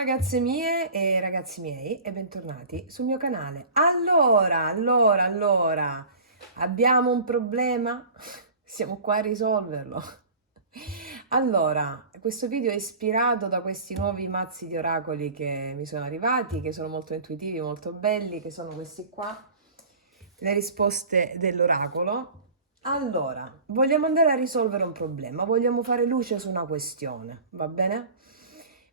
ragazze mie e ragazzi miei e bentornati sul mio canale. Allora, abbiamo un problema? Siamo qua a risolverlo. Allora, questo video è ispirato da questi nuovi mazzi di oracoli che mi sono arrivati, che sono molto intuitivi, molto belli, che sono questi qua, le risposte dell'oracolo. Allora, vogliamo andare a risolvere un problema, vogliamo fare luce su una questione, va bene?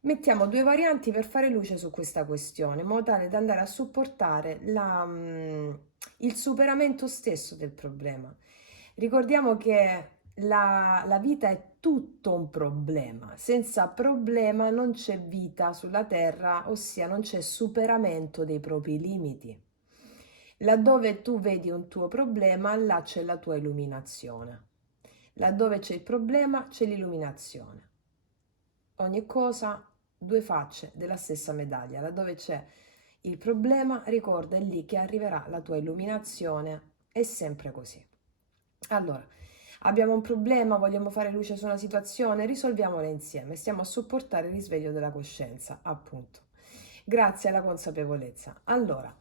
Mettiamo due varianti per fare luce su questa questione, in modo tale da andare a supportare il superamento stesso del problema. Ricordiamo che la vita è tutto un problema, senza problema non c'è vita sulla Terra, ossia non c'è superamento dei propri limiti. Laddove tu vedi un tuo problema, là c'è la tua illuminazione. Laddove c'è il problema, c'è l'illuminazione. Ogni cosa, due facce della stessa medaglia. Laddove c'è il problema, ricorda, è lì che arriverà la tua illuminazione. È sempre così. Allora, abbiamo un problema, vogliamo fare luce su una situazione, risolviamola insieme. Stiamo a supportare il risveglio della coscienza, appunto. Grazie alla consapevolezza. Allora,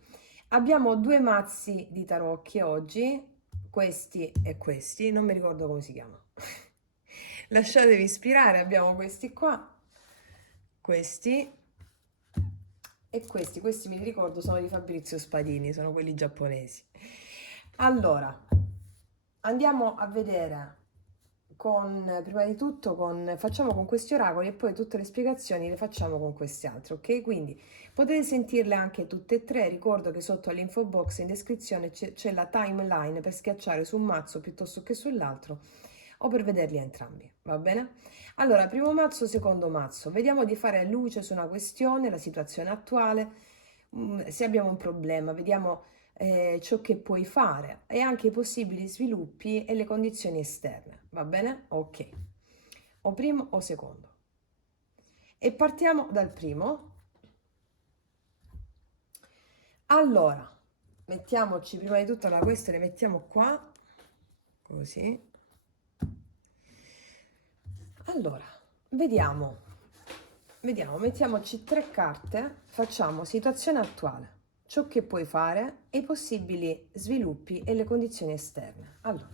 abbiamo due mazzi di tarocchi oggi, questi e questi, non mi ricordo come si chiamano. Lasciatevi ispirare, abbiamo questi qua, questi e questi mi ricordo sono di Fabrizio Spadini, sono quelli giapponesi. Allora, andiamo a vedere prima di tutto facciamo con questi oracoli e poi tutte le spiegazioni le facciamo con questi altri, ok? Quindi potete sentirle anche tutte e tre, ricordo che sotto all'info box in descrizione c'è la timeline per schiacciare su un mazzo piuttosto che sull'altro o per vederli entrambi, va bene? Allora, primo mazzo, secondo mazzo, vediamo di fare luce su una questione, la situazione attuale, se abbiamo un problema, vediamo ciò che puoi fare e anche i possibili sviluppi e le condizioni esterne, va bene? Ok, o primo o secondo. E partiamo dal primo. Allora, mettiamoci prima di tutto queste le mettiamo qua, così. Allora, vediamo, mettiamoci tre carte, facciamo situazione attuale, ciò che puoi fare e i possibili sviluppi e le condizioni esterne. Allora,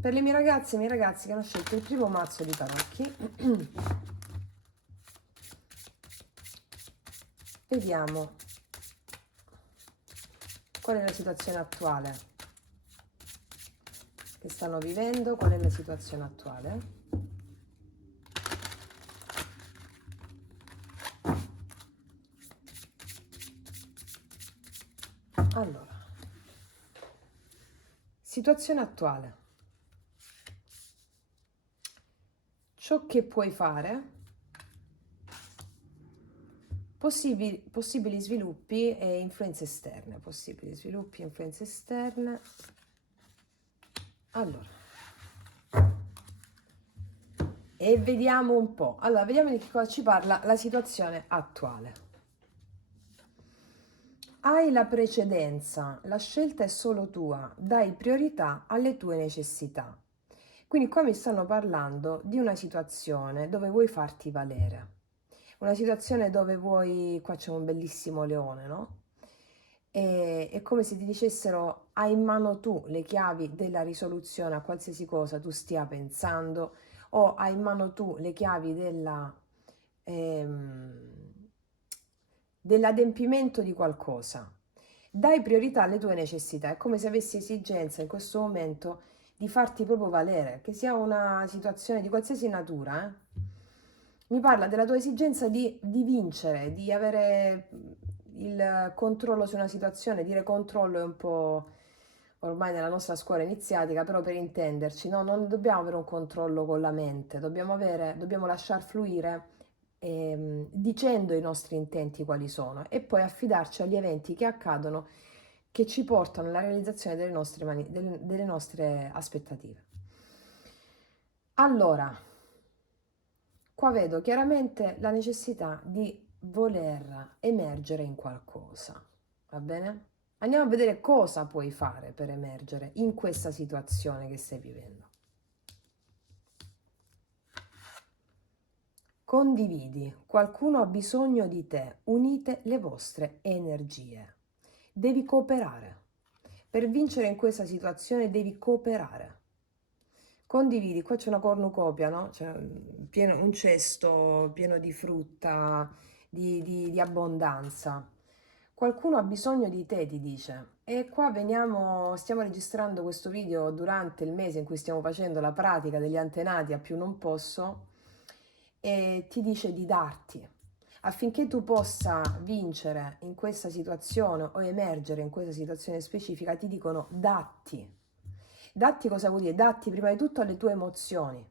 per le mie ragazze e i miei ragazzi che hanno scelto il primo mazzo di tarocchi, vediamo qual è la situazione attuale che stanno vivendo, qual è la situazione attuale. Allora, situazione attuale. Ciò che puoi fare, possibili sviluppi e influenze esterne. Possibili sviluppi e influenze esterne. Allora, e vediamo un po'. Allora, vediamo di che cosa ci parla la situazione attuale. Hai la precedenza, la scelta è solo tua, dai priorità alle tue necessità. Quindi qua mi stanno parlando di una situazione dove vuoi farti valere, una situazione dove vuoi, qua c'è un bellissimo leone, no? È come se ti dicessero hai in mano tu le chiavi della risoluzione a qualsiasi cosa tu stia pensando o hai in mano tu le chiavi dell'adempimento di qualcosa. Dai priorità alle tue necessità, è come se avessi esigenza in questo momento di farti proprio valere, che sia una situazione di qualsiasi natura. Mi parla della tua esigenza di vincere, di avere il controllo su una situazione. Dire controllo è un po' ormai nella nostra scuola iniziatica, però per intenderci, no? Non dobbiamo avere un controllo con la mente, dobbiamo lasciar fluire dicendo i nostri intenti quali sono e poi affidarci agli eventi che accadono che ci portano alla realizzazione delle nostre aspettative. Allora, qua vedo chiaramente la necessità di voler emergere in qualcosa, va bene? Andiamo a vedere cosa puoi fare per emergere in questa situazione che stai vivendo. Condividi, qualcuno ha bisogno di te, unite le vostre energie. Devi cooperare. Per vincere in questa situazione devi cooperare. Condividi, qua c'è una cornucopia, no? C'è un cesto pieno di frutta, di abbondanza. Qualcuno ha bisogno di te, ti dice. E qua stiamo registrando questo video durante il mese in cui stiamo facendo la pratica degli antenati a più non posso, e ti dice di darti. Affinché tu possa vincere in questa situazione o emergere in questa situazione specifica, ti dicono datti. Datti cosa vuol dire? Datti prima di tutto alle tue emozioni.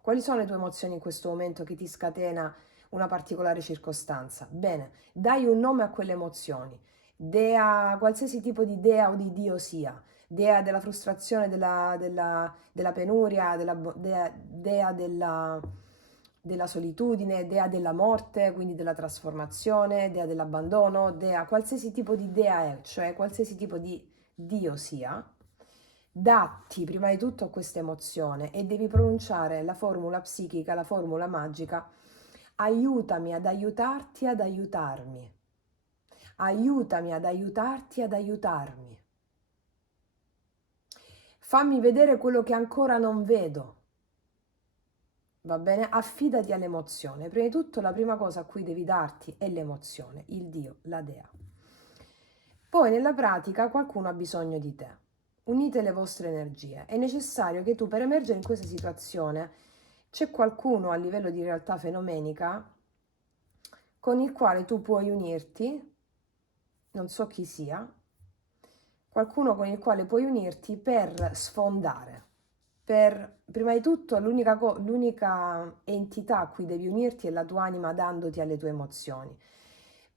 Quali sono le tue emozioni in questo momento che ti scatena una particolare circostanza? Bene, dai un nome a quelle emozioni. Dea, qualsiasi tipo di dea o di dio sia. Dea della frustrazione, della penuria, dea della solitudine, dea della morte, quindi della trasformazione, dea dell'abbandono, dea, qualsiasi tipo di dea è, cioè qualsiasi tipo di dio sia. Datti prima di tutto a questa emozione e devi pronunciare la formula psichica, la formula magica. Aiutami ad aiutarti ad aiutarmi. Aiutami ad aiutarti ad aiutarmi. Fammi vedere quello che ancora non vedo. Va bene? Affidati all'emozione. Prima di tutto la prima cosa a cui devi darti è l'emozione, il Dio, la Dea. Poi nella pratica qualcuno ha bisogno di te. Unite le vostre energie. È necessario che tu per emergere in questa situazione c'è qualcuno a livello di realtà fenomenica con il quale tu puoi unirti, non so chi sia, qualcuno con il quale puoi unirti per sfondare. Prima di tutto l'unica entità a cui devi unirti è la tua anima dandoti alle tue emozioni.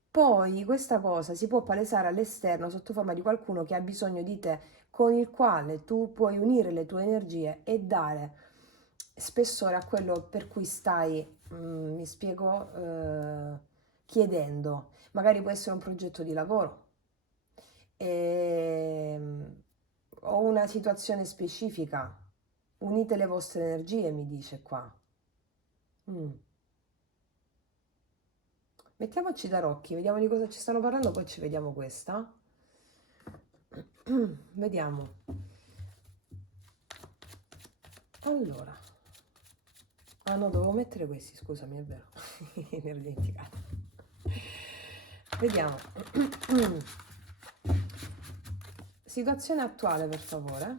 Poi questa cosa si può palesare all'esterno sotto forma di qualcuno che ha bisogno di te, con il quale tu puoi unire le tue energie e dare spessore a quello per cui stai, mi spiego, chiedendo. Magari può essere un progetto di lavoro, o una situazione specifica. Unite le vostre energie, mi dice qua. Mm. Mettiamoci tarocchi, vediamo di cosa ci stanno parlando, poi ci vediamo questa. Vediamo. Allora. Ah no, dovevo mettere questi, scusami, è vero. Mi ero dimenticata. Vediamo. Situazione attuale, per favore.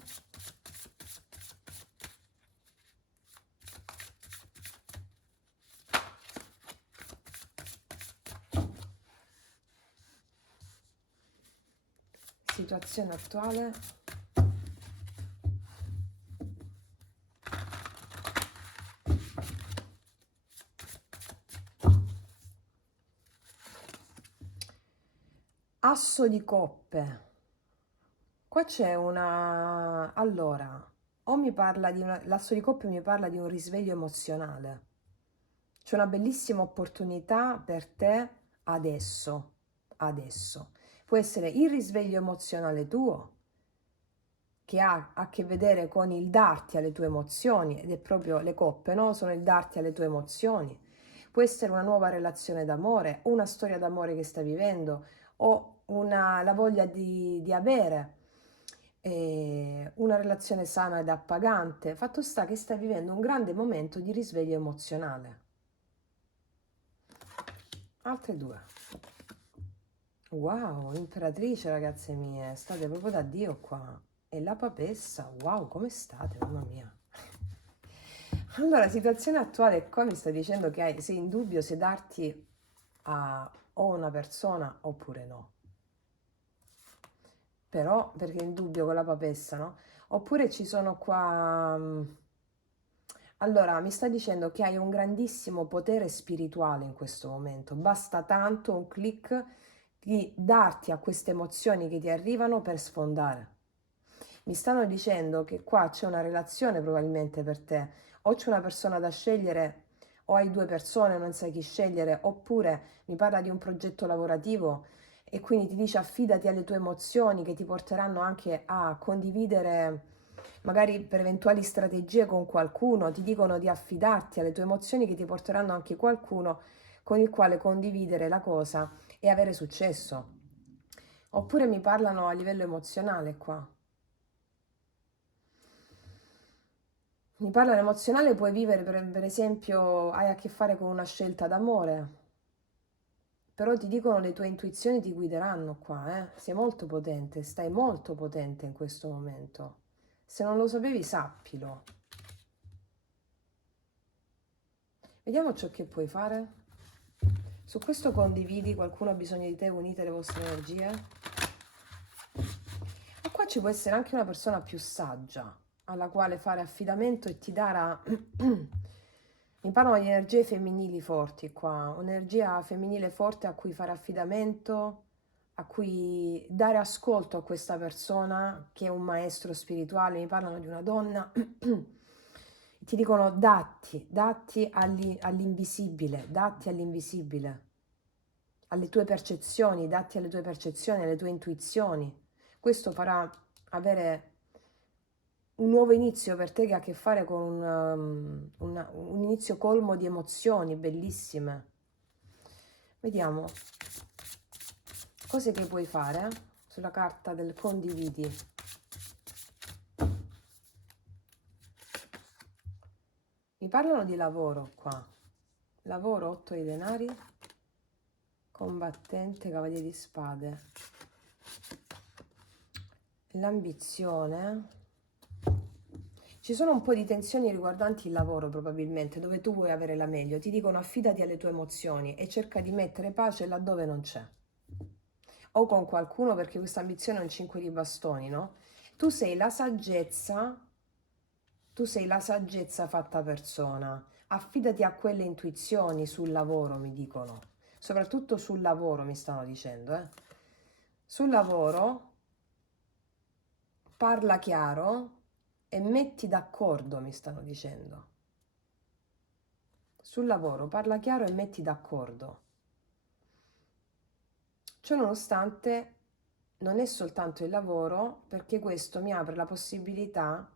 Situazione attuale. Asso di coppe. Qua c'è una... Allora, o mi parla di una... L'asso di coppe mi parla di un risveglio emozionale. C'è una bellissima opportunità per te adesso. Adesso. Può essere il risveglio emozionale tuo, che ha a che vedere con il darti alle tue emozioni, ed è proprio le coppe, no? Sono il darti alle tue emozioni. Può essere una nuova relazione d'amore, una storia d'amore che stai vivendo, o la voglia di avere una relazione sana ed appagante. Fatto sta che stai vivendo un grande momento di risveglio emozionale. Altre due. Wow, imperatrice, ragazze mie, state proprio da Dio qua. E la papessa, wow, come state, mamma mia. Allora, situazione attuale, qua mi stai dicendo che sei in dubbio se darti a o una persona oppure no. Però, perché è in dubbio con la papessa, no? Oppure ci sono qua... Allora, mi sta dicendo che hai un grandissimo potere spirituale in questo momento. Basta tanto un click di darti a queste emozioni che ti arrivano per sfondare. Mi stanno dicendo che qua c'è una relazione probabilmente per te, o c'è una persona da scegliere, o hai due persone, non sai chi scegliere, oppure mi parla di un progetto lavorativo e quindi ti dice affidati alle tue emozioni che ti porteranno anche a condividere magari per eventuali strategie con qualcuno, ti dicono di affidarti alle tue emozioni che ti porteranno anche qualcuno con il quale condividere la cosa e avere successo. Oppure mi parlano a livello emozionale qua. Mi parlano emozionale, puoi vivere per esempio, hai a che fare con una scelta d'amore, però ti dicono le tue intuizioni ti guideranno qua, eh? Sei molto potente, stai molto potente in questo momento. Se non lo sapevi, sappilo. Vediamo ciò che puoi fare. Su questo condividi, qualcuno ha bisogno di te, unite le vostre energie. E qua ci può essere anche una persona più saggia, alla quale fare affidamento e ti darà... Mi parlano di energie femminili forti qua, un'energia femminile forte a cui fare affidamento, a cui dare ascolto a questa persona che è un maestro spirituale. Mi parlano di una donna, ti dicono datti all'invisibile, datti all'invisibile, alle tue percezioni, datti alle tue percezioni, alle tue intuizioni. Questo farà avere un nuovo inizio per te che ha a che fare con un inizio colmo di emozioni bellissime. Vediamo cose che puoi fare sulla carta del condividi. Mi parlano di lavoro qua. Lavoro, 8 di denari, combattente, cavaliere di spade. L'ambizione. Ci sono un po' di tensioni riguardanti il lavoro probabilmente, dove tu vuoi avere la meglio. Ti dicono affidati alle tue emozioni e cerca di mettere pace laddove non c'è. O con qualcuno, perché questa ambizione è un 5 di bastoni, no? Tu sei la saggezza fatta persona. Affidati a quelle intuizioni sul lavoro, mi dicono. Soprattutto sul lavoro mi stanno dicendo, eh. Sul lavoro parla chiaro e metti d'accordo, mi stanno dicendo. Sul lavoro parla chiaro e metti d'accordo. Ciò nonostante non è soltanto il lavoro, perché questo mi apre la possibilità,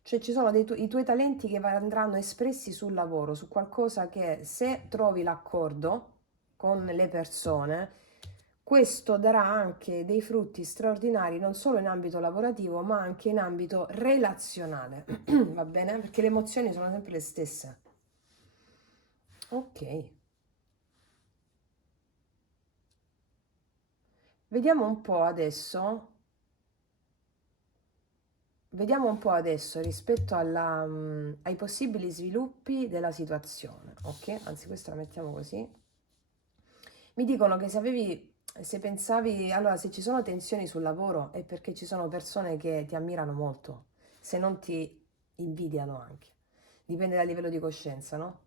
cioè ci sono i tuoi talenti che andranno espressi sul lavoro, su qualcosa che se trovi l'accordo con le persone, questo darà anche dei frutti straordinari non solo in ambito lavorativo ma anche in ambito relazionale, va bene? Perché le emozioni sono sempre le stesse. Ok. Vediamo un po' adesso. Vediamo un po' adesso rispetto ai possibili sviluppi della situazione, ok? Anzi, questa la mettiamo così. Mi dicono che se pensavi, allora se ci sono tensioni sul lavoro è perché ci sono persone che ti ammirano molto, se non ti invidiano anche. Dipende dal livello di coscienza, no?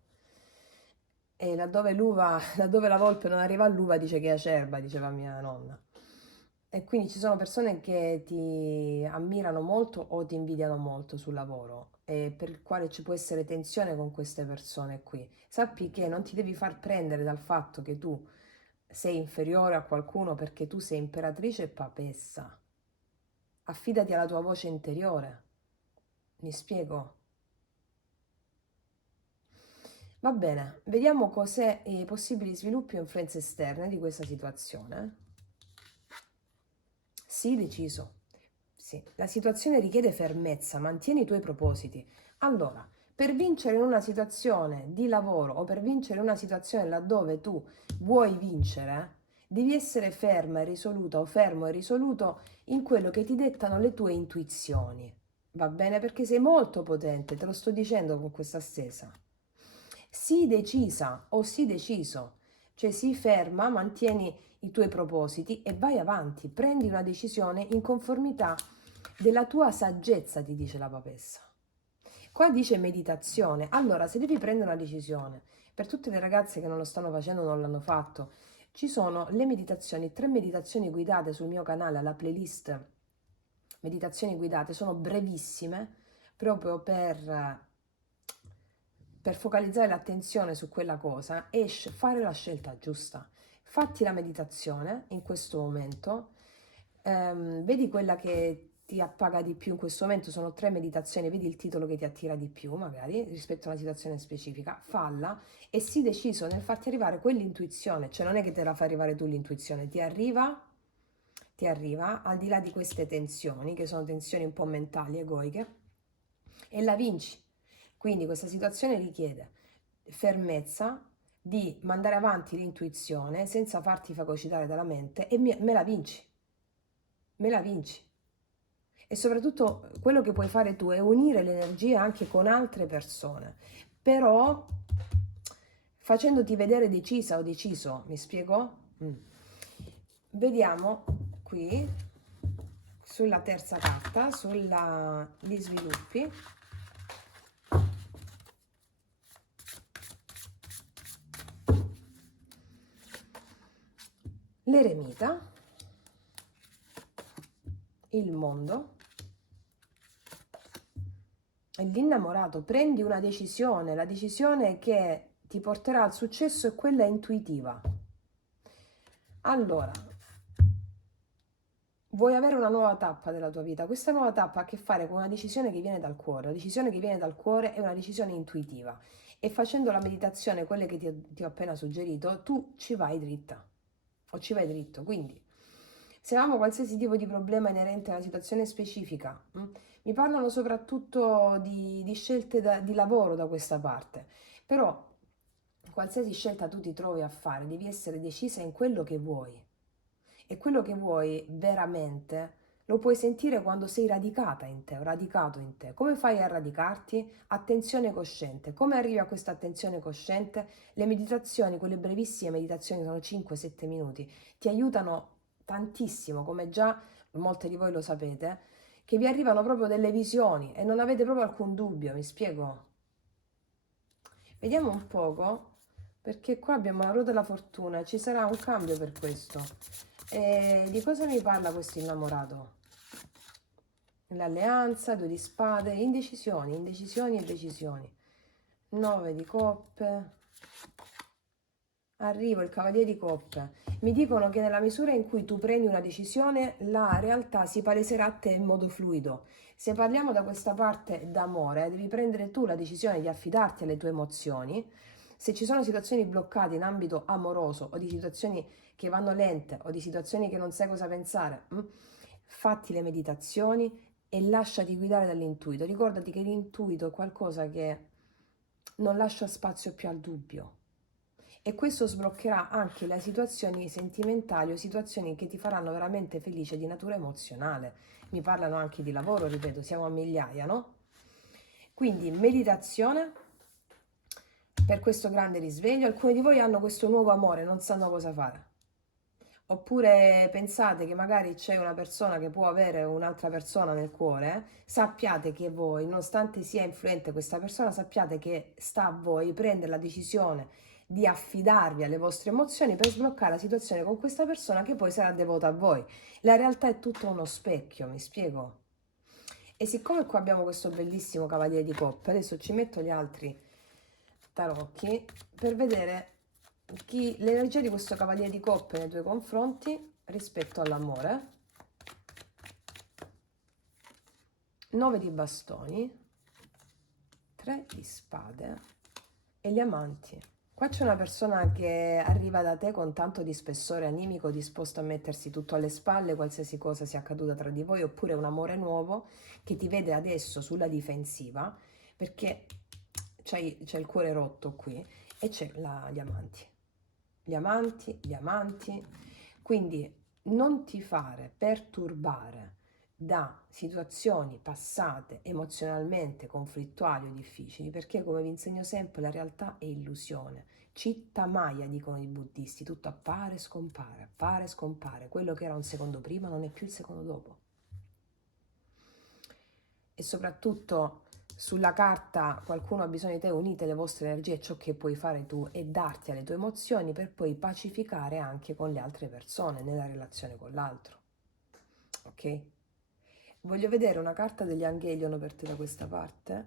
E laddove la volpe non arriva all'uva dice che è acerba, diceva mia nonna. E quindi ci sono persone che ti ammirano molto o ti invidiano molto sul lavoro e per il quale ci può essere tensione con queste persone qui. Sappi che non ti devi far prendere dal fatto che tu sei inferiore a qualcuno perché tu sei imperatrice e papessa. Affidati alla tua voce interiore. Mi spiego? Va bene, vediamo cos'è i possibili sviluppi o influenze esterne di questa situazione. Sii deciso. Sì, la situazione richiede fermezza, mantieni i tuoi propositi. Allora, per vincere in una situazione di lavoro o per vincere in una situazione laddove tu vuoi vincere, devi essere ferma e risoluta o fermo e risoluto in quello che ti dettano le tue intuizioni. Va bene? Perché sei molto potente, te lo sto dicendo con questa stesa. Sii decisa o sii deciso, cioè sii ferma, mantieni i tuoi propositi e vai avanti, prendi una decisione in conformità della tua saggezza, ti dice la papessa. Qua dice meditazione. Allora, se devi prendere una decisione, per tutte le ragazze che non lo stanno facendo, non l'hanno fatto, ci sono le meditazioni, 3 meditazioni guidate sul mio canale, alla playlist meditazioni guidate, sono brevissime, proprio per focalizzare l'attenzione su quella cosa e fare la scelta giusta. Fatti la meditazione in questo momento, vedi quella che ti appaga di più in questo momento, sono 3 meditazioni, vedi il titolo che ti attira di più magari rispetto a una situazione specifica, falla e sii deciso nel farti arrivare quell'intuizione, cioè non è che te la fa arrivare tu l'intuizione, ti arriva al di là di queste tensioni, che sono tensioni un po' mentali, egoiche, e la vinci. Quindi questa situazione richiede fermezza di mandare avanti l'intuizione senza farti fagocitare dalla mente e me la vinci, me la vinci. E soprattutto quello che puoi fare tu è unire le energie anche con altre persone, però facendoti vedere decisa o deciso, mi spiego? Vediamo qui sulla terza carta, gli sviluppi. L'eremita, il mondo e l'innamorato. Prendi una decisione, la decisione che ti porterà al successo è quella intuitiva. Allora, vuoi avere una nuova tappa della tua vita? Questa nuova tappa ha a che fare con una decisione che viene dal cuore. La decisione che viene dal cuore è una decisione intuitiva. E facendo la meditazione, quelle che ti ho appena suggerito, tu ci vai dritta. O ci vai dritto. Quindi, se abbiamo qualsiasi tipo di problema inerente a una situazione specifica, mi parlano soprattutto di scelte di lavoro da questa parte. Però, qualsiasi scelta tu ti trovi a fare, devi essere decisa in quello che vuoi. E quello che vuoi veramente lo puoi sentire quando sei radicata in te o radicato in te. Come fai a radicarti? Attenzione cosciente. Come arrivi a questa attenzione cosciente? Le meditazioni, quelle brevissime meditazioni, sono 5-7 minuti, ti aiutano tantissimo, come già molte di voi lo sapete, che vi arrivano proprio delle visioni e non avete proprio alcun dubbio, mi spiego? Vediamo un poco, perché qua abbiamo la ruota della fortuna, ci sarà un cambio per questo. E di cosa mi parla questo innamorato? L'alleanza, 2 di spade, indecisioni, indecisioni e decisioni. 9 di coppe. Arrivo, il cavaliere di coppe. Mi dicono che nella misura in cui tu prendi una decisione, la realtà si paleserà a te in modo fluido. Se parliamo da questa parte d'amore, devi prendere tu la decisione di affidarti alle tue emozioni. Se ci sono situazioni bloccate in ambito amoroso o di situazioni che vanno lente o di situazioni che non sai cosa pensare, fatti le meditazioni e lasciati guidare dall'intuito. Ricordati che l'intuito è qualcosa che non lascia spazio più al dubbio. E questo sbloccherà anche le situazioni sentimentali o situazioni che ti faranno veramente felice di natura emozionale. Mi parlano anche di lavoro, ripeto, siamo a migliaia, no? Quindi meditazione per questo grande risveglio. Alcuni di voi hanno questo nuovo amore, non sanno cosa fare. Oppure pensate che magari c'è una persona che può avere un'altra persona nel cuore, sappiate che voi, nonostante sia influente questa persona, sappiate che sta a voi prendere la decisione di affidarvi alle vostre emozioni per sbloccare la situazione con questa persona che poi sarà devota a voi. La realtà è tutto uno specchio, mi spiego? E siccome qua abbiamo questo bellissimo cavaliere di coppe, adesso ci metto gli altri tarocchi per vedere l'energia di questo cavaliere di coppe nei tuoi confronti rispetto all'amore. 9 di bastoni, 3 di spade e gli amanti. Qua c'è una persona che arriva da te con tanto di spessore animico, disposto a mettersi tutto alle spalle, qualsiasi cosa sia accaduta tra di voi, oppure un amore nuovo che ti vede adesso sulla difensiva, perché c'è il cuore rotto qui e c'è gli amanti. Gli amanti, gli amanti. Quindi non ti fare perturbare da situazioni passate emozionalmente conflittuali o difficili, perché come vi insegno sempre la realtà è illusione. Citta Maya, dicono i buddisti, tutto appare e scompare, quello che era un secondo prima non è più il secondo dopo. E soprattutto sulla carta qualcuno ha bisogno di te, unite le vostre energie, ciò che puoi fare tu è darti alle tue emozioni per poi pacificare anche con le altre persone nella relazione con l'altro. Ok? Voglio vedere una carta degli Angelion per te da questa parte.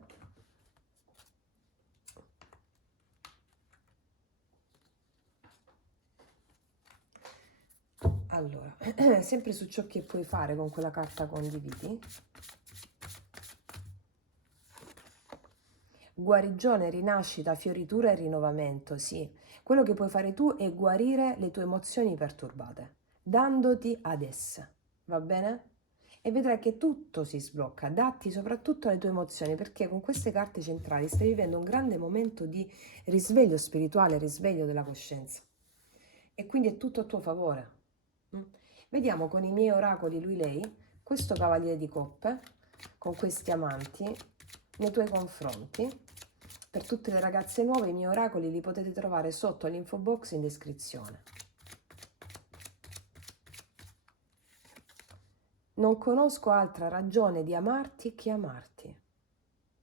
Allora, sempre su ciò che puoi fare con quella carta condividi. Guarigione, rinascita, fioritura e rinnovamento, sì. Quello che puoi fare tu è guarire le tue emozioni perturbate, dandoti ad esse, va bene? E vedrai che tutto si sblocca, datti soprattutto alle tue emozioni, perché con queste carte centrali stai vivendo un grande momento di risveglio spirituale, risveglio della coscienza. E quindi è tutto a tuo favore. Mm? Vediamo con i miei oracoli lui-lei, questo cavaliere di coppe, con questi amanti, nei tuoi confronti. Per tutte le ragazze nuove i miei oracoli li potete trovare sotto all'info box in descrizione. Non conosco altra ragione di amarti che amarti.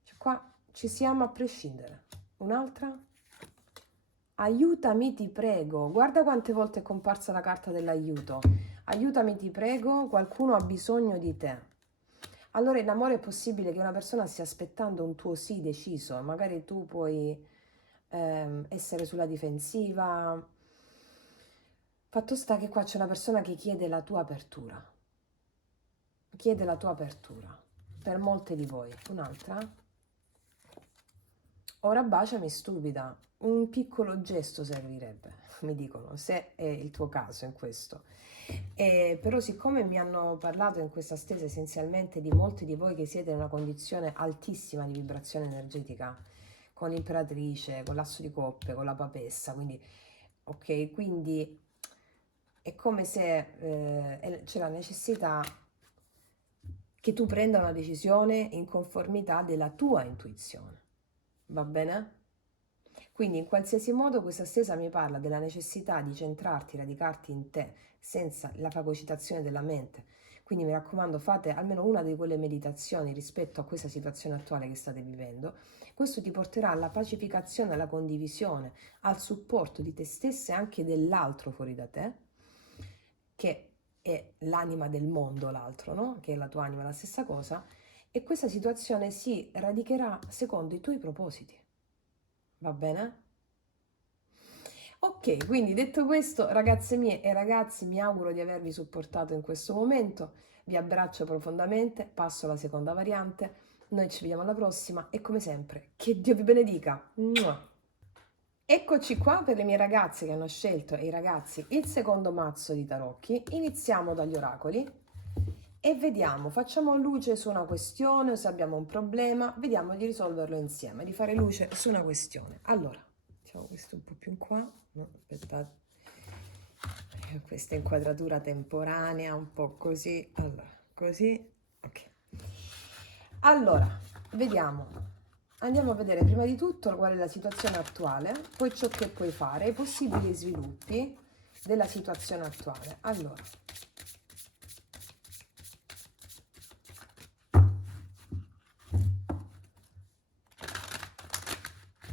Cioè, qua ci siamo a prescindere. Un'altra? Aiutami, ti prego. Guarda quante volte è comparsa la carta dell'aiuto. Aiutami, ti prego, qualcuno ha bisogno di te. Allora in amore è possibile che una persona stia aspettando un tuo sì deciso, magari tu puoi essere sulla difensiva. Fatto sta che qua c'è una persona che chiede la tua apertura. Chiede la tua apertura. Per molte di voi. Un'altra? Ora baciami stupida. Un piccolo gesto servirebbe, mi dicono, se è il tuo caso in questo. Però siccome mi hanno parlato in questa stesa essenzialmente di molti di voi che siete in una condizione altissima di vibrazione energetica, con l'imperatrice, con l'asso di coppe, con la papessa, quindi ok, quindi è come se c'è la necessità che tu prenda una decisione in conformità della tua intuizione, va bene? Quindi in qualsiasi modo questa stesa mi parla della necessità di centrarti, radicarti in te, senza la fagocitazione della mente. Quindi mi raccomando, fate almeno una di quelle meditazioni rispetto a questa situazione attuale che state vivendo. Questo ti porterà alla pacificazione, alla condivisione, al supporto di te stessa e anche dell'altro fuori da te, che è l'anima del mondo, l'altro, no? Che è la tua anima, la stessa cosa. E questa situazione si radicherà secondo i tuoi propositi. Va bene? Ok, quindi detto questo, ragazze mie e ragazzi, mi auguro di avervi supportato in questo momento. Vi abbraccio profondamente, passo alla seconda variante. Noi ci vediamo alla prossima e come sempre, che Dio vi benedica. Mua! Eccoci qua per le mie ragazze che hanno scelto e i ragazzi il secondo mazzo di tarocchi. Iniziamo dagli oracoli e vediamo, facciamo luce su una questione, se abbiamo un problema, vediamo di risolverlo insieme, di fare luce su una questione. Allora, facciamo questo un po' più in qua, no, aspettate, questa inquadratura temporanea, un po' così, allora, così, ok. Allora, vediamo. Andiamo a vedere prima di tutto qual è la situazione attuale, poi ciò che puoi fare, i possibili sviluppi della situazione attuale. Allora,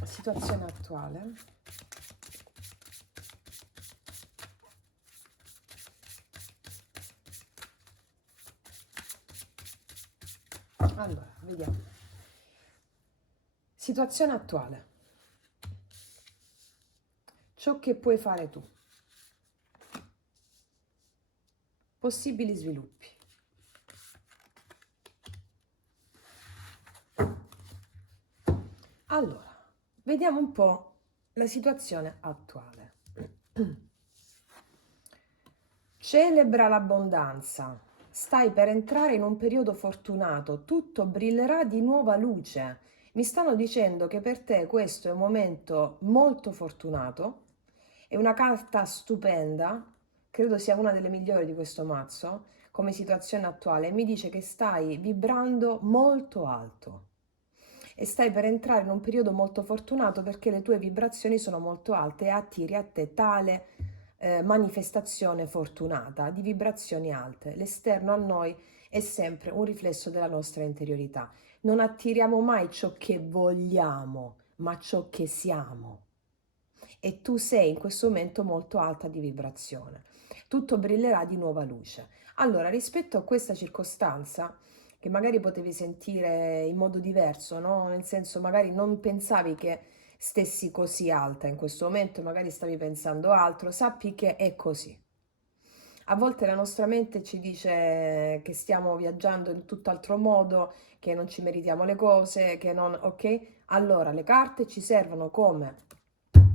situazione attuale. Allora, vediamo. Situazione attuale. Ciò che puoi fare tu. Possibili sviluppi. Allora, vediamo un po' la situazione attuale. Celebra l'abbondanza. Stai per entrare in un periodo fortunato, tutto brillerà di nuova luce. Mi stanno dicendo che per te questo è un momento molto fortunato, è una carta stupenda, credo sia una delle migliori di questo mazzo, come situazione attuale. Mi dice che stai vibrando molto alto e stai per entrare in un periodo molto fortunato perché le tue vibrazioni sono molto alte e attiri a te tale manifestazione fortunata di vibrazioni alte. L'esterno a noi è sempre un riflesso della nostra interiorità. Non attiriamo mai ciò che vogliamo, ma ciò che siamo. E tu sei in questo momento molto alta di vibrazione. Tutto brillerà di nuova luce. Allora, rispetto a questa circostanza, che magari potevi sentire in modo diverso, no? Nel senso, magari non pensavi che stessi così alta in questo momento, magari stavi pensando altro, sappi che è così. A volte la nostra mente ci dice che stiamo viaggiando in tutt'altro modo, che non ci meritiamo le cose, che non, ok? Allora, le carte ci servono come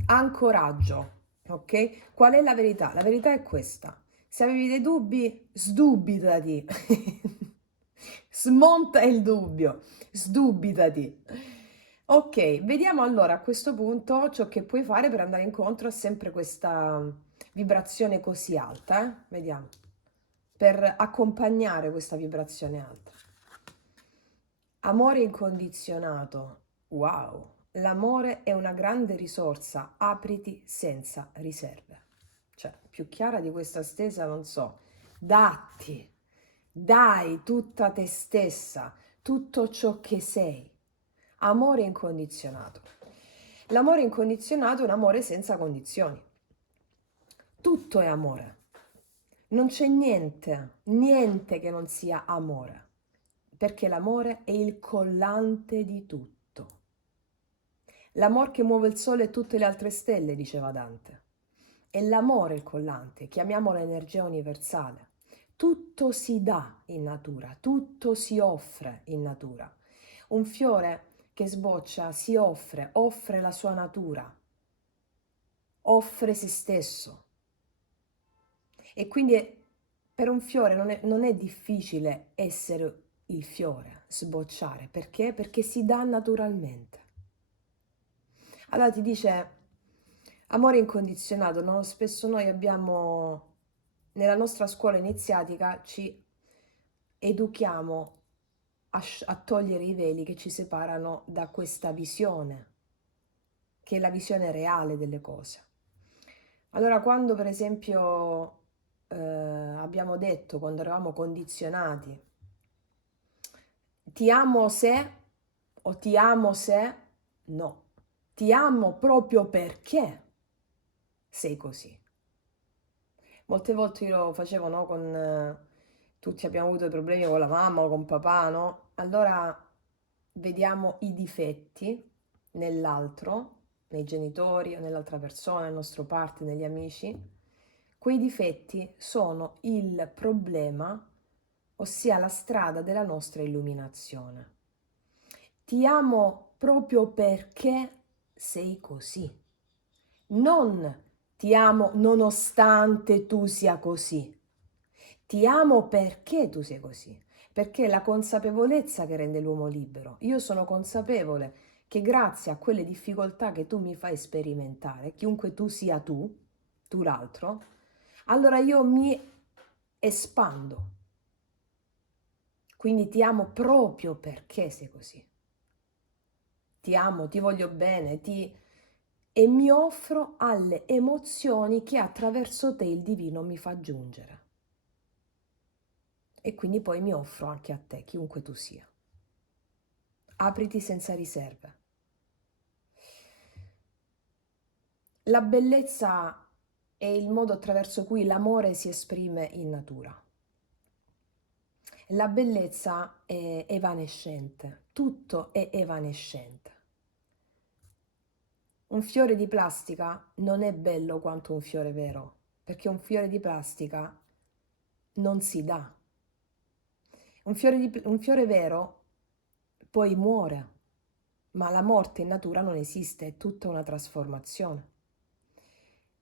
ancoraggio, ok? Qual è la verità? La verità è questa. Se avevi dei dubbi, sdubitati. Smonta il dubbio, sdubitati. Ok, vediamo allora a questo punto ciò che puoi fare per andare incontro a sempre questa vibrazione così alta, eh? Vediamo, per accompagnare questa vibrazione alta. Amore incondizionato. Wow, l'amore è una grande risorsa, apriti senza riserve. Cioè, più chiara di questa stesa non so. Datti, dai tutta te stessa, tutto ciò che sei. Amore incondizionato. L'amore incondizionato è un amore senza condizioni. Tutto è amore. Non c'è niente, niente che non sia amore, perché l'amore è il collante di tutto. L'amor che muove il sole e tutte le altre stelle, diceva Dante. È l'amore il collante, chiamiamolo energia universale. Tutto si dà in natura, tutto si offre in natura. Un fiore che sboccia si offre, offre la sua natura, offre se stesso. E quindi per un fiore non è difficile essere il fiore, sbocciare. Perché? Perché si dà naturalmente. Allora ti dice, amore incondizionato, no? Spesso noi abbiamo, nella nostra scuola iniziatica, ci educhiamo a togliere i veli che ci separano da questa visione, che è la visione reale delle cose. Allora, quando per esempio abbiamo detto, quando eravamo condizionati, ti amo se o ti amo se, no, ti amo proprio perché sei così. Molte volte io lo facevo, no, con tutti abbiamo avuto problemi con la mamma o con papà, no? Allora vediamo i difetti nell'altro, nei genitori o nell'altra persona, nel nostro partner, negli amici. Quei difetti sono il problema, ossia la strada della nostra illuminazione. Ti amo proprio perché sei così. Non ti amo nonostante tu sia così. Ti amo perché tu sei così. Perché è la consapevolezza che rende l'uomo libero. Io sono consapevole che grazie a quelle difficoltà che tu mi fai sperimentare, chiunque tu sia tu l'altro, allora io mi espando. Quindi ti amo proprio perché sei così. Ti amo, ti voglio bene, e mi offro alle emozioni che attraverso te il divino mi fa giungere. E quindi poi mi offro anche a te, chiunque tu sia. Apriti senza riserve. La bellezza è il modo attraverso cui l'amore si esprime in natura. La bellezza è evanescente, tutto è evanescente. Un fiore di plastica non è bello quanto un fiore vero, perché un fiore di plastica non si dà. Un fiore vero poi muore, ma la morte in natura non esiste, è tutta una trasformazione.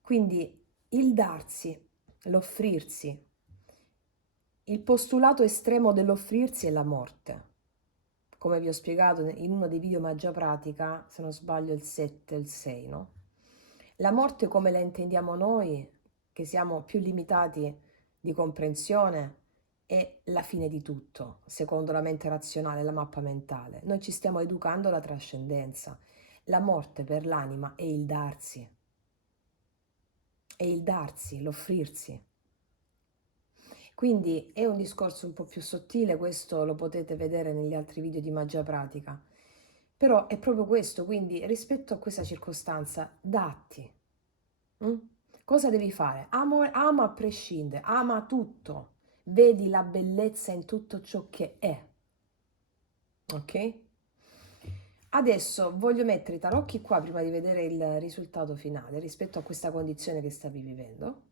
Quindi il darsi, l'offrirsi, il postulato estremo dell'offrirsi è la morte. Come vi ho spiegato in uno dei video Magia Pratica, se non sbaglio il 7 e il 6, no? La morte come la intendiamo noi, che siamo più limitati di comprensione, è la fine di tutto, secondo la mente razionale, la mappa mentale. Noi ci stiamo educando alla trascendenza. La morte per l'anima è il darsi, l'offrirsi. Quindi è un discorso un po' più sottile, questo lo potete vedere negli altri video di Magia Pratica. Però è proprio questo, quindi rispetto a questa circostanza, datti. Mm? Cosa devi fare? Ama a prescindere, ama tutto. Vedi la bellezza in tutto ciò che è. Ok? Adesso voglio mettere i tarocchi qua prima di vedere il risultato finale rispetto a questa condizione che stavi vivendo.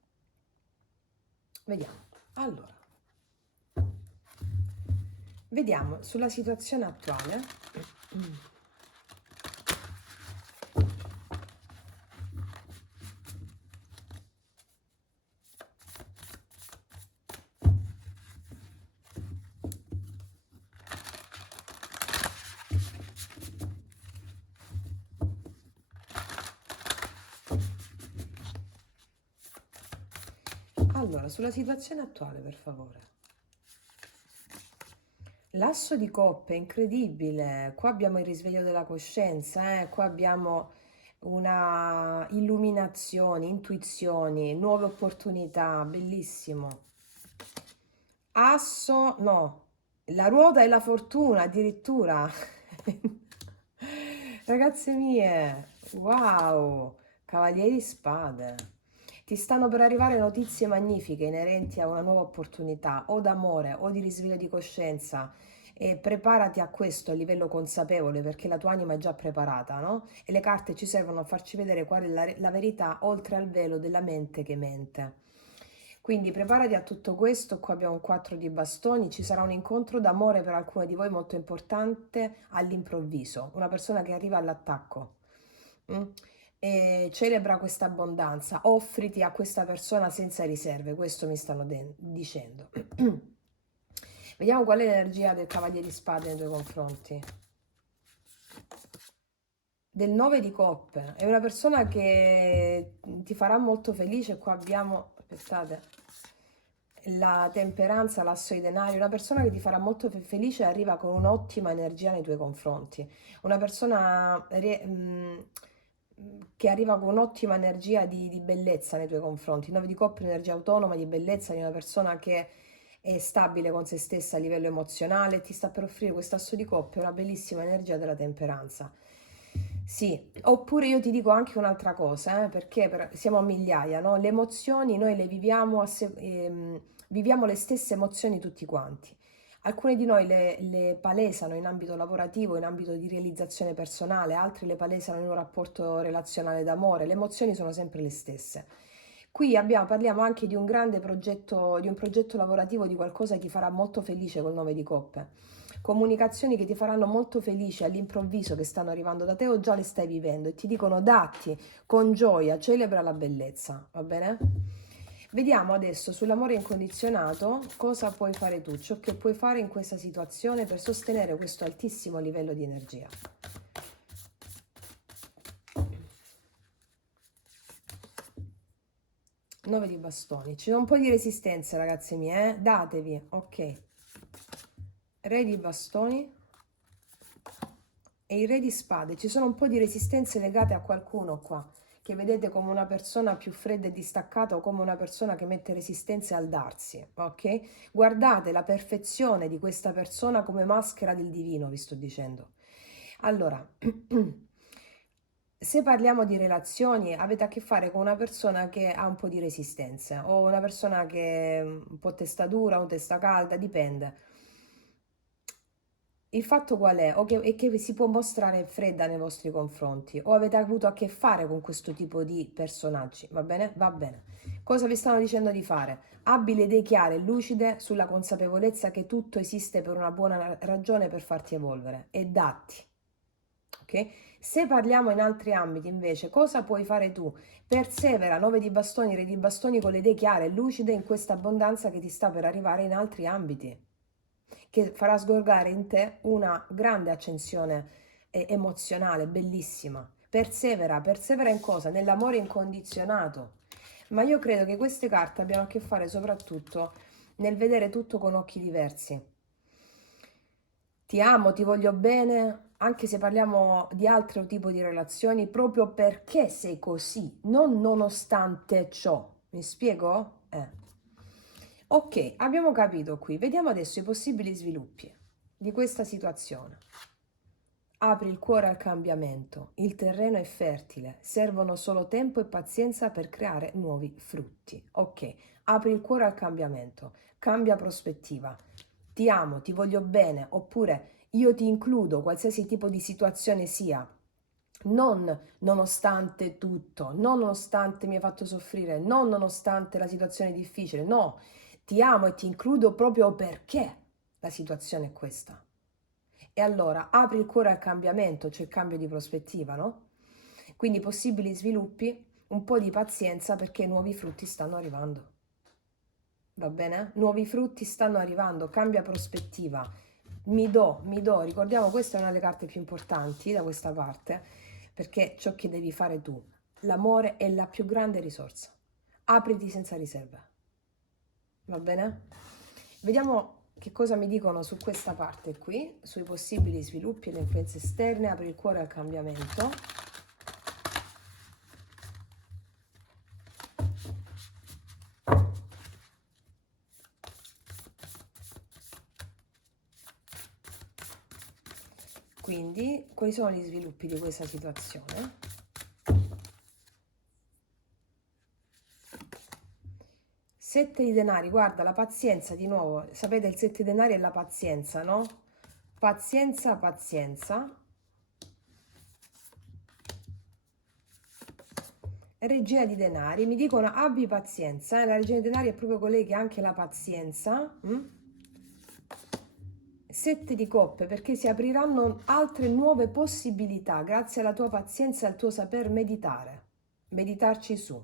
Vediamo. Allora, vediamo sulla situazione attuale. Allora, sulla situazione attuale, per favore. L'asso di coppe, incredibile. Qua abbiamo il risveglio della coscienza, qua abbiamo una illuminazione, intuizioni, nuove opportunità, bellissimo. Asso, no, la ruota e la fortuna addirittura. Ragazze mie, wow, cavalieri spade. Ti stanno per arrivare notizie magnifiche inerenti a una nuova opportunità, o d'amore, o di risveglio di coscienza. E preparati a questo a livello consapevole, perché la tua anima è già preparata, no? E le carte ci servono a farci vedere qual è la verità oltre al velo della mente che mente. Quindi preparati a tutto questo. Qua abbiamo un 4 di bastoni, ci sarà un incontro d'amore per alcuni di voi molto importante all'improvviso, una persona che arriva all'attacco. E celebra questa abbondanza, offriti a questa persona senza riserve, questo mi stanno dicendo. Vediamo qual è l'energia del Cavaliere di Spade nei tuoi confronti. Del 9 di coppe, è una persona che ti farà molto felice. Qua abbiamo, aspettate, la temperanza, l'asso di denari, una persona che ti farà molto felice e arriva con un'ottima energia nei tuoi confronti, una persona che arriva con un'ottima energia di bellezza nei tuoi confronti. 9 di coppe, energia autonoma, di bellezza, di una persona che è stabile con se stessa a livello emozionale, ti sta per offrire questo asso di coppe, una bellissima energia della temperanza. Sì, oppure io ti dico anche un'altra cosa, perché siamo a migliaia, no? Le emozioni noi le viviamo, viviamo le stesse emozioni tutti quanti. Alcune di noi le palesano in ambito lavorativo, in ambito di realizzazione personale, altri le palesano in un rapporto relazionale d'amore. Le emozioni sono sempre le stesse. Qui parliamo anche di un grande progetto, di un progetto lavorativo, di qualcosa che ti farà molto felice col 9 di coppe. Comunicazioni che ti faranno molto felice all'improvviso, che stanno arrivando da te o già le stai vivendo e ti dicono datti con gioia, celebra la bellezza, va bene? Vediamo adesso sull'amore incondizionato cosa puoi fare tu, ciò che puoi fare in questa situazione per sostenere questo altissimo livello di energia. 9 di bastoni, ci sono un po' di resistenze ragazze mie, datevi, ok. Re di bastoni e il re di spade, ci sono un po' di resistenze legate a qualcuno qua, che vedete come una persona più fredda e distaccata o come una persona che mette resistenze al darsi, ok? Guardate la perfezione di questa persona come maschera del divino, vi sto dicendo. Allora, se parliamo di relazioni, avete a che fare con una persona che ha un po' di resistenze o una persona che è un po' testa dura o testa calda, dipende. Il fatto qual è? È che si può mostrare fredda nei vostri confronti o avete avuto a che fare con questo tipo di personaggi, va bene? Va bene. Cosa vi stanno dicendo di fare? Abbi le idee chiare e lucide sulla consapevolezza che tutto esiste per una buona ragione per farti evolvere e datti. Ok? Se parliamo in altri ambiti invece, cosa puoi fare tu? Persevera, 9 di bastoni, re di bastoni con le idee chiare e lucide in questa abbondanza che ti sta per arrivare in altri ambiti, che farà sgorgare in te una grande accensione emozionale, bellissima. Persevera, persevera in cosa? Nell'amore incondizionato. Ma io credo che queste carte abbiano a che fare soprattutto nel vedere tutto con occhi diversi. Ti amo, ti voglio bene, anche se parliamo di altro tipo di relazioni, proprio perché sei così, non nonostante ciò. Mi spiego? Ok, abbiamo capito qui. Vediamo adesso i possibili sviluppi di questa situazione. Apri il cuore al cambiamento, il terreno è fertile, servono solo tempo e pazienza per creare nuovi frutti. Ok, apri il cuore al cambiamento, cambia prospettiva. Ti amo, ti voglio bene, oppure io ti includo, qualsiasi tipo di situazione sia. Non nonostante tutto, non nonostante mi hai fatto soffrire, non nonostante la situazione è difficile, no. Ti amo e ti includo proprio perché la situazione è questa. E allora apri il cuore al cambiamento, cioè cambio di prospettiva, no? Quindi possibili sviluppi, un po' di pazienza perché nuovi frutti stanno arrivando. Va bene? Nuovi frutti stanno arrivando, cambia prospettiva. Ricordiamo, questa è una delle carte più importanti da questa parte, perché ciò che devi fare tu, l'amore è la più grande risorsa. Apriti senza riserve. Va bene? Vediamo che cosa mi dicono su questa parte qui, sui possibili sviluppi e le influenze esterne. Apri il cuore al cambiamento. Quindi, quali sono gli sviluppi di questa situazione? Sette di denari, guarda, la pazienza di nuovo, sapete il sette di denari è la pazienza, no? Pazienza, pazienza. Regina di denari, mi dicono abbi pazienza, la regina di denari è proprio colei che ha anche la pazienza. Sette di coppe, perché si apriranno altre nuove possibilità grazie alla tua pazienza e al tuo saper meditarci su.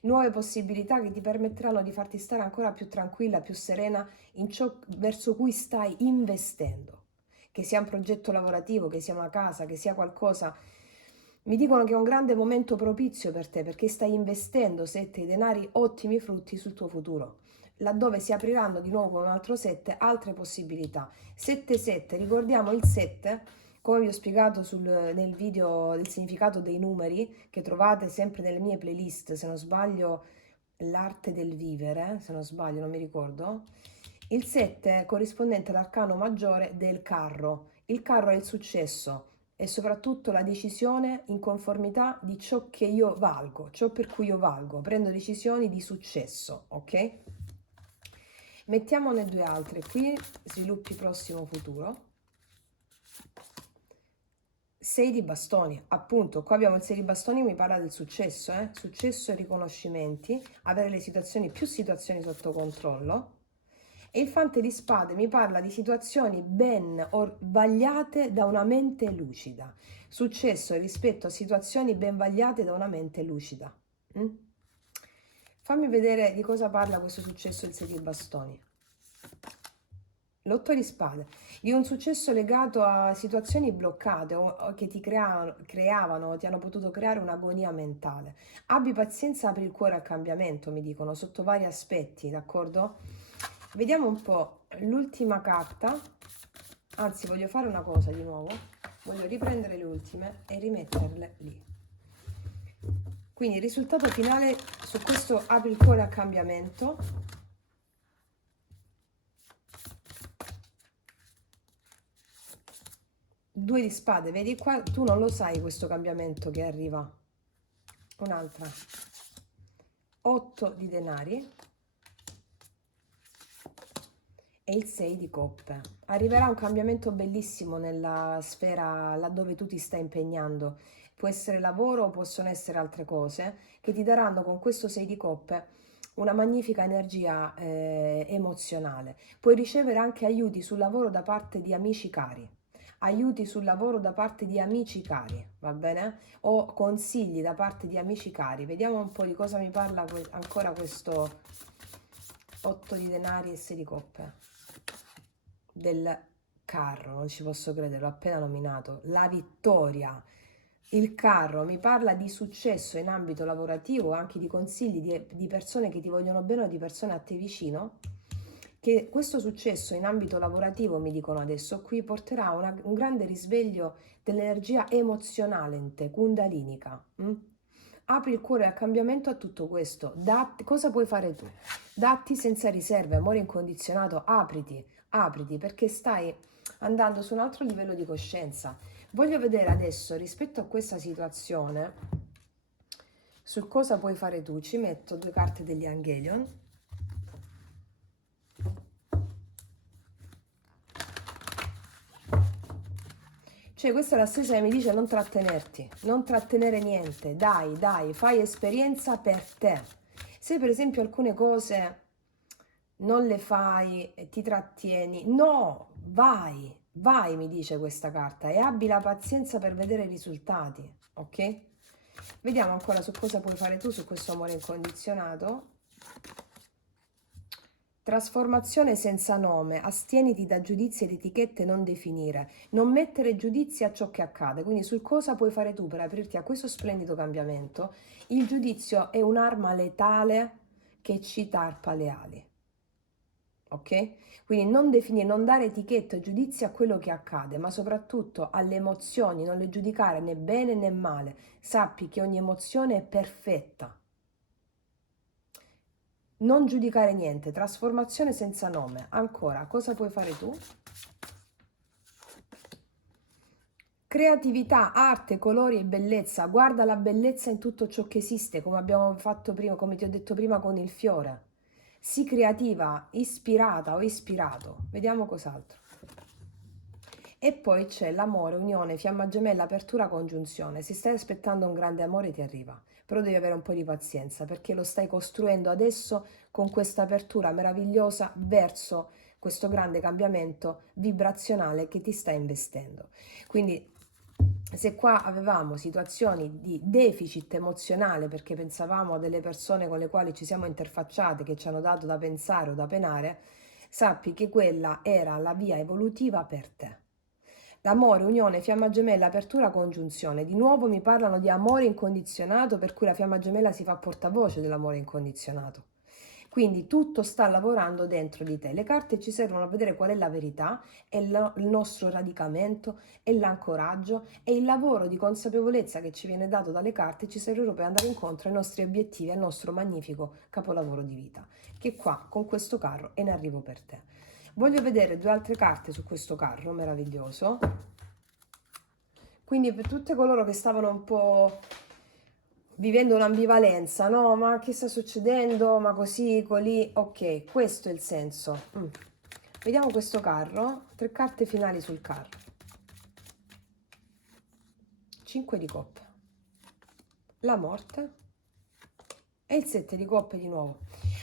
Nuove possibilità che ti permetteranno di farti stare ancora più tranquilla, più serena in ciò verso cui stai investendo. Che sia un progetto lavorativo, che sia una casa, che sia qualcosa. Mi dicono che è un grande momento propizio per te perché stai investendo sette di denari, ottimi frutti sul tuo futuro. Laddove si apriranno di nuovo con un altro 7 altre possibilità. 7-7, ricordiamo il 7, come vi ho spiegato nel video del significato dei numeri, che trovate sempre nelle mie playlist, se non sbaglio, l'arte del vivere, se non sbaglio, non mi ricordo. Il 7 è corrispondente all'arcano maggiore del carro. Il carro è il successo e soprattutto la decisione in conformità di ciò che io valgo, ciò per cui io valgo. Prendo decisioni di successo, ok? Mettiamone due altre qui, sviluppi prossimo futuro. 6 di bastoni, appunto, qua abbiamo il 6 di bastoni, mi parla del successo, successo e riconoscimenti, avere le situazioni, più situazioni sotto controllo. E il fante di spade mi parla di situazioni ben vagliate da una mente lucida. Successo rispetto a situazioni ben vagliate da una mente lucida. Fammi vedere di cosa parla questo successo il 6 di bastoni. L'otto di spade, di un successo legato a situazioni bloccate o che ti creavano, ti hanno potuto creare un'agonia mentale. Abbi pazienza, apri il cuore al cambiamento, mi dicono, sotto vari aspetti, d'accordo? Vediamo un po' l'ultima carta, anzi voglio fare una cosa di nuovo, voglio riprendere le ultime e rimetterle lì. Quindi il risultato finale su questo apri il cuore al cambiamento. Due di spade, vedi qua, tu non lo sai questo cambiamento che arriva. Un'altra. 8 di denari. E il 6 di coppe. Arriverà un cambiamento bellissimo nella sfera laddove tu ti stai impegnando. Può essere lavoro o possono essere altre cose che ti daranno con questo 6 di coppe una magnifica energia emozionale. Puoi ricevere anche aiuti sul lavoro da parte di amici cari. Aiuti sul lavoro da parte di amici cari, va bene? O consigli da parte di amici cari. Vediamo un po' di cosa mi parla ancora questo 8 di denari e 6 di coppe. Del carro, non ci posso credere, l'ho appena nominato, la vittoria. Il carro mi parla di successo in ambito lavorativo, anche di consigli di persone che ti vogliono bene o di persone a te vicino, che questo successo in ambito lavorativo, mi dicono adesso, qui porterà un grande risveglio dell'energia emozionale in te, kundalinica. Apri il cuore al cambiamento a tutto questo. Cosa puoi fare tu? Datti senza riserve, amore incondizionato, apriti perché stai andando su un altro livello di coscienza. Voglio vedere adesso, rispetto a questa situazione, su cosa puoi fare tu. Ci metto due carte degli Angelion. Cioè questa è la stessa che mi dice non trattenerti, non trattenere niente, dai, fai esperienza per te. Se per esempio alcune cose non le fai, ti trattieni. No, vai, vai, mi dice questa carta, e abbi la pazienza per vedere i risultati, ok? Vediamo ancora su cosa puoi fare tu su questo amore incondizionato. Trasformazione senza nome, astieniti da giudizi ed etichette non definire, non mettere giudizi a ciò che accade, quindi su cosa puoi fare tu per aprirti a questo splendido cambiamento. Il giudizio è un'arma letale che ci tarpa le ali, ok? Quindi non definire, non dare etichette o giudizi a quello che accade, ma soprattutto alle emozioni, non le giudicare né bene né male. Sappi che ogni emozione è perfetta. Non giudicare niente, trasformazione senza nome. Ancora, cosa puoi fare tu? Creatività, arte, colori e bellezza. Guarda la bellezza in tutto ciò che esiste, come abbiamo fatto prima, come ti ho detto prima con il fiore. Sii creativa, ispirata o ispirato. Vediamo cos'altro. E poi c'è l'amore, unione, fiamma gemella, apertura, congiunzione. Se stai aspettando un grande amore ti arriva, però devi avere un po' di pazienza perché lo stai costruendo adesso con questa apertura meravigliosa verso questo grande cambiamento vibrazionale che ti sta investendo. Quindi se qua avevamo situazioni di deficit emozionale perché pensavamo a delle persone con le quali ci siamo interfacciate che ci hanno dato da pensare o da penare, sappi che quella era la via evolutiva per te. L'amore, unione, fiamma gemella, apertura, congiunzione. Di nuovo mi parlano di amore incondizionato, per cui la fiamma gemella si fa portavoce dell'amore incondizionato. Quindi tutto sta lavorando dentro di te. Le carte ci servono a vedere qual è la verità, è il nostro radicamento, è l'ancoraggio, e il lavoro di consapevolezza che ci viene dato dalle carte ci servirà per andare incontro ai nostri obiettivi, al nostro magnifico capolavoro di vita, che qua con questo carro è in arrivo per te. Voglio vedere due altre carte su questo carro meraviglioso. Quindi per tutte coloro che stavano un po' vivendo un'ambivalenza, no? Ma che sta succedendo? Ma così, colì. Ok, questo è il senso. Vediamo questo carro. 3 carte finali sul carro. 5 di coppe. La morte. E il 7 di coppe di nuovo.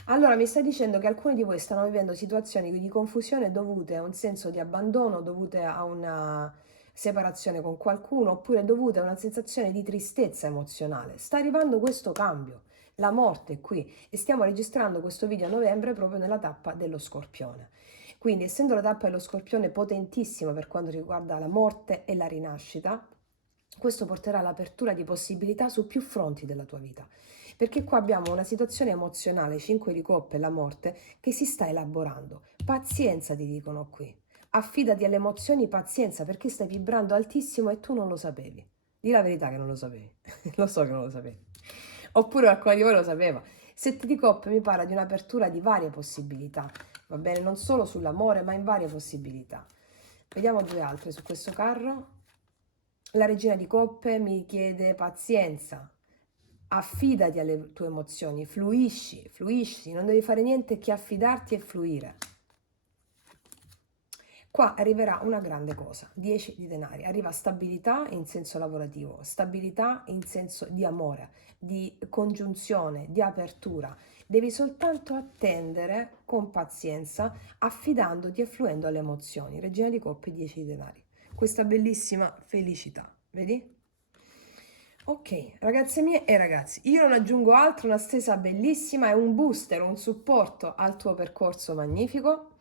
Allora mi stai dicendo che alcuni di voi stanno vivendo situazioni di confusione dovute a un senso di abbandono, dovute a una separazione con qualcuno, oppure dovute a una sensazione di tristezza emozionale. Sta arrivando questo cambio, la morte è qui, e stiamo registrando questo video a novembre proprio nella tappa dello Scorpione. Quindi, essendo la tappa dello Scorpione potentissima per quanto riguarda la morte e la rinascita, questo porterà all'apertura di possibilità su più fronti della tua vita. Perché qua abbiamo una situazione emozionale, 5 di coppe, la morte, che si sta elaborando. Pazienza, ti dicono qui. Affidati alle emozioni, pazienza, perché stai vibrando altissimo e tu non lo sapevi. Dì la verità che non lo sapevi. Lo so che non lo sapevi. Oppure qualcuno di voi lo sapeva. 7 di coppe mi parla di un'apertura di varie possibilità. Va bene, non solo sull'amore, ma in varie possibilità. Vediamo due altre su questo carro. La regina di coppe mi chiede pazienza. Affidati alle tue emozioni, fluisci, fluisci, non devi fare niente che affidarti e fluire. Qua arriverà una grande cosa, 10 di denari, arriva stabilità in senso lavorativo, stabilità in senso di amore, di congiunzione, di apertura. Devi soltanto attendere con pazienza, affidandoti e fluendo alle emozioni. Regina di coppe, 10 di denari. Questa bellissima felicità, vedi? Ok, ragazze mie e ragazzi, io non aggiungo altro, una stesa bellissima e un booster, un supporto al tuo percorso magnifico.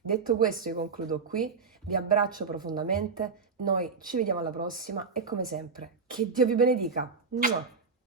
Detto questo, io concludo qui, vi abbraccio profondamente, noi ci vediamo alla prossima e come sempre, che Dio vi benedica. Mua.